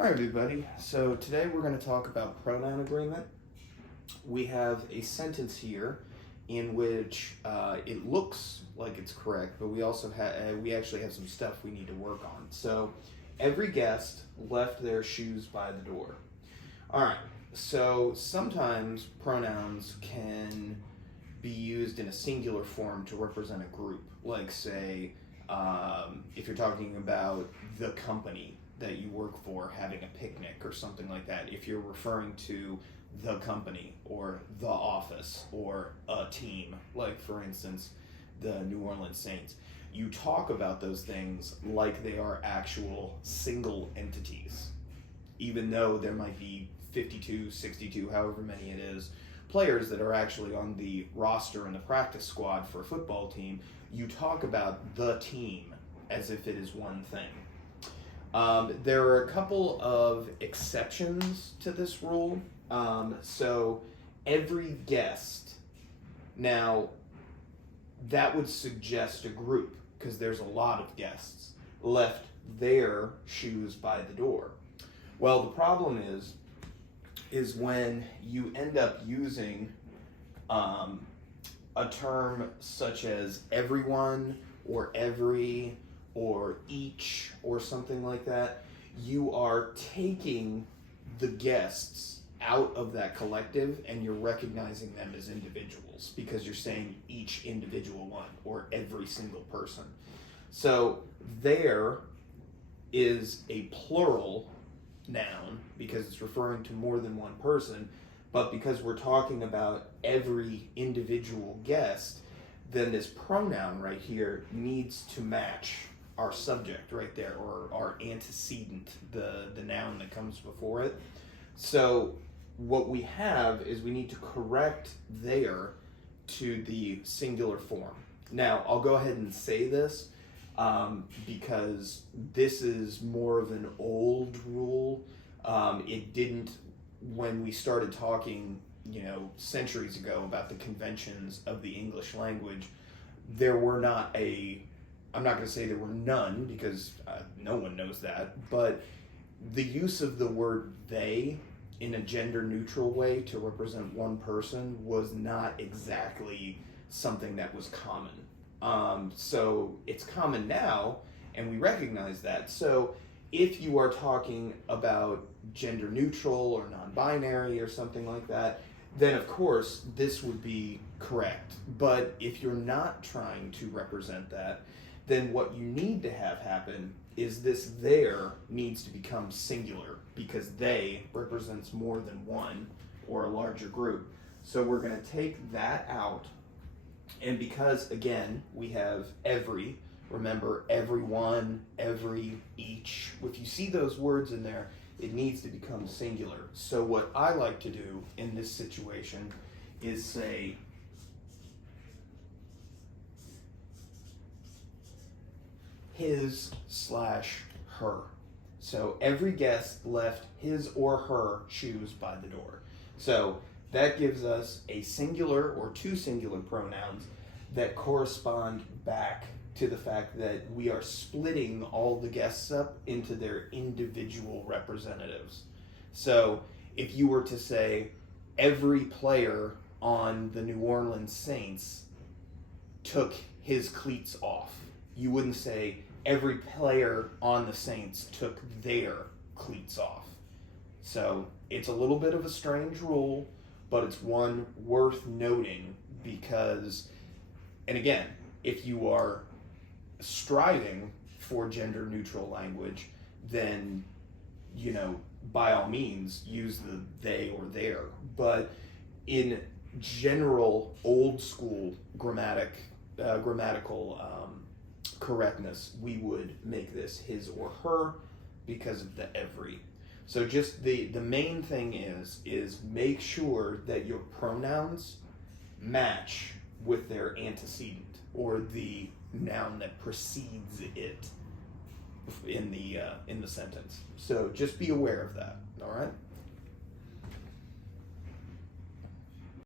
Hi everybody, so today we're going to talk about pronoun agreement. We have a sentence here in which it looks like it's correct, but we also we actually have some stuff we need to work on. So every guest left their shoes by the door. Alright, so sometimes pronouns can be used in a singular form to represent a group, like say if you're talking about the company that you work for having a picnic or something like that, if you're referring to the company or the office or a team, like for instance the New Orleans Saints, you talk about those things like they are actual single entities, even though there might be 52, 62, however many it is, players that are actually on the roster and the practice squad for a football team. You talk about the team as if it is one thing. There are a couple of exceptions to this rule. So every guest, now that would suggest a group because there's a lot of guests, left their shoes by the door. Well, the problem is when you end up using a term such as everyone or every or each or something like that, you are taking the guests out of that collective and you're recognizing them as individuals because you're saying each individual one or every single person. So there is a plural noun because it's referring to more than one person, but because we're talking about every individual guest, then this pronoun right here needs to match our subject right there, or our antecedent, the noun that comes before it. So what we have is we need to correct there to the singular form. Now, I'll go ahead and say this because this is more of an old rule. It didn't, when we started talking, centuries ago about the conventions of the English language, there were not I'm not going to say there were none because no one knows that, but the use of the word they in a gender neutral way to represent one person was not exactly something that was common. So it's common now, and we recognize that. So if you are talking about gender neutral or non-binary or something like that, then of course this would be correct. But if you're not trying to represent that, then what you need to have happen is this there needs to become singular because they represents more than one or a larger group. So we're going to take that out, and because again we have every, remember everyone, every, each, if you see those words in there, it needs to become singular. So what I like to do in this situation is say his/her. So every guest left his or her shoes by the door. So that gives us a singular or two singular pronouns that correspond back to the fact that we are splitting all the guests up into their individual representatives. So if you were to say every player on the New Orleans Saints took his cleats off, you wouldn't say every player on the Saints took their cleats off. So it's a little bit of a strange rule, but it's one worth noting because, and again, if you are striving for gender neutral language, then, by all means use the they or their. But in general old school grammatical correctness, we would make this his or her because of the every. So just the main thing is make sure that your pronouns match with their antecedent or the noun that precedes it in the sentence. So just be aware of that. All right.